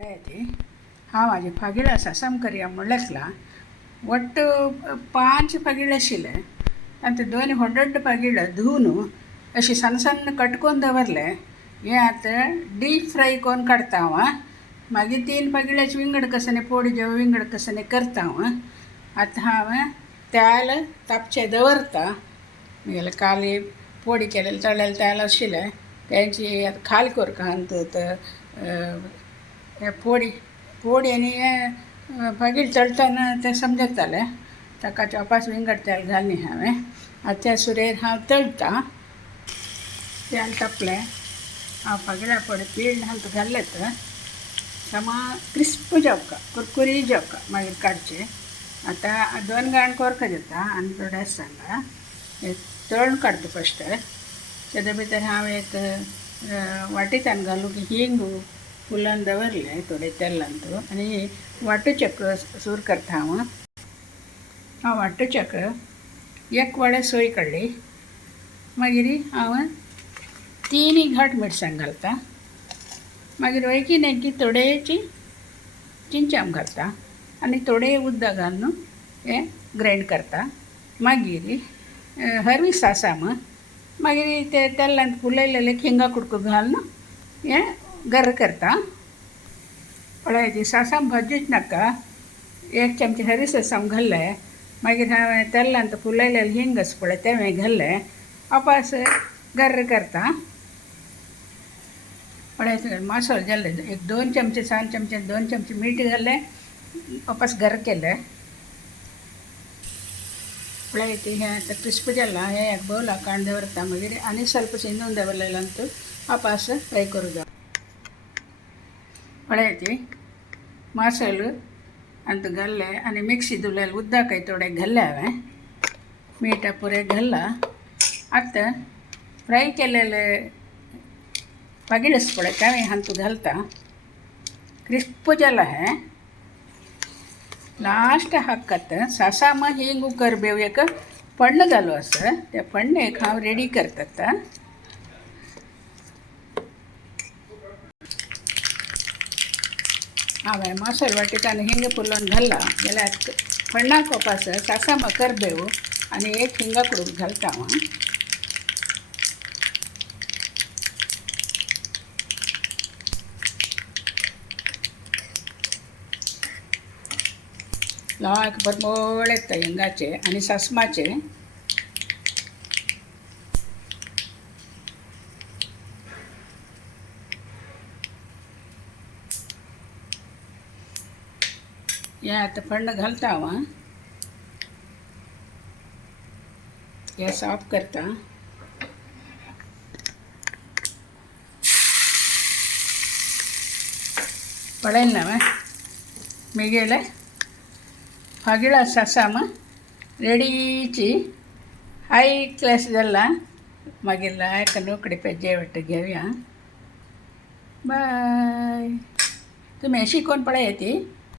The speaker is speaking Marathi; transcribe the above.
ती हांव म्हाजी फागील आसा साम करया म्हणलेसला वट्ट 5 फागील आशिल्ले आनी ते 2 व्हड फागील धुवन अशी सन्न सन्न कट करून दवरले. हें आतां डीप फ्राय करून काडटा हांव. मागीर 3 फागिळ्याचे विंगड कसने पोडीचे विंगड कसने करता हांव. आतां हांव तेल तापचें दवरता. म्हगेले काली पोडी केलेले तळलेले तेल आशिल्ले तेंची आतां खाल करता हे पोडी आनी हे फागील तळटना तें समजतालें. ताका चोपास विंगड तेल घालनी हांवें. आतां त्या सुरयेर हांव तळटा. तेल तापलें हांव फागिल्या पोडी पीळ घालता घालेत समा क्रिस्प जावका कुरकुरी जावका मागीर काडचें. आतां 2 गाण कोरका जाता आनी थोडेच सांगा तळून काडटा फस्ट. तेजे भितर हांव एक वाटीतान घालूं की हिंग फुलोवन दवरलें थोडे तेलान आनी वाटूचेक सूर करता हांव. वाटूचेक 1 वडे सोय काडली. मागीर हांव 3 घाट मिरसांग घालता. मागीर एकी थोडेची चिंचाम घालता आनी थोडे उदक घालून हें ग्रायंड करता. मागीर हरवी सासाम मागीर ते तेलान फुलयलेले हिंगा कुडको घालून हें गर्र करता. पळय ती सासाम भाजूच नाका. 1 चमचे हरी सासाम घाल्ले. मागीर हांवें तेलान फुलयलेले हिंग आसा पळय तें घाल्लें. वापस गर्र करता. पळय मसालो जाल्ले 2 चमचे 3 चमचे 2 चमचे मीठ घाल्लें. वापस गर्र केलें. पळय ती हें आतां क्रिस्प जालां. हें एक बौला काडून दवरता. मागीर आनी ಸ್ವಲ್ಪ सिंदून दवरलेलें वापस फ्राय करूं जाय. पळय ती मसालो अंत घाल्लें आनी मिक्सी धुलेले उदकय थोडे घाल्ले हांवें. मीठ पुरे घाल्ला. आतां फ्राय केलेले फागील आसा पळय तें हांतू घालता. क्रिस्प जालां हें. लास्ट हाकत सासाम हिंग करबेव एक पण्ण घालू आसा. त्या पण्णेक हांव रेडी करता. हांवें मसालो वाटीतान हिंग फुलोवन घाल्ला जाल्यार पण्णाक वापस सासाम करबेव आनी एक हिंगा कुडूक घालता हांव. लायक बरमोळ येता हिंगाचे आनी सासमाचे. हें आतां पण्ण घालता हांव. गॅस ऑफ करता. पळयलें हांवें मिगेले फागीळ सासाम रेडीची हाय क्लास जाल्ला. मागीर लायक नोकडी पेजे वाटतं घेवया. बाय. तुम्ही अशी कोण पळय ती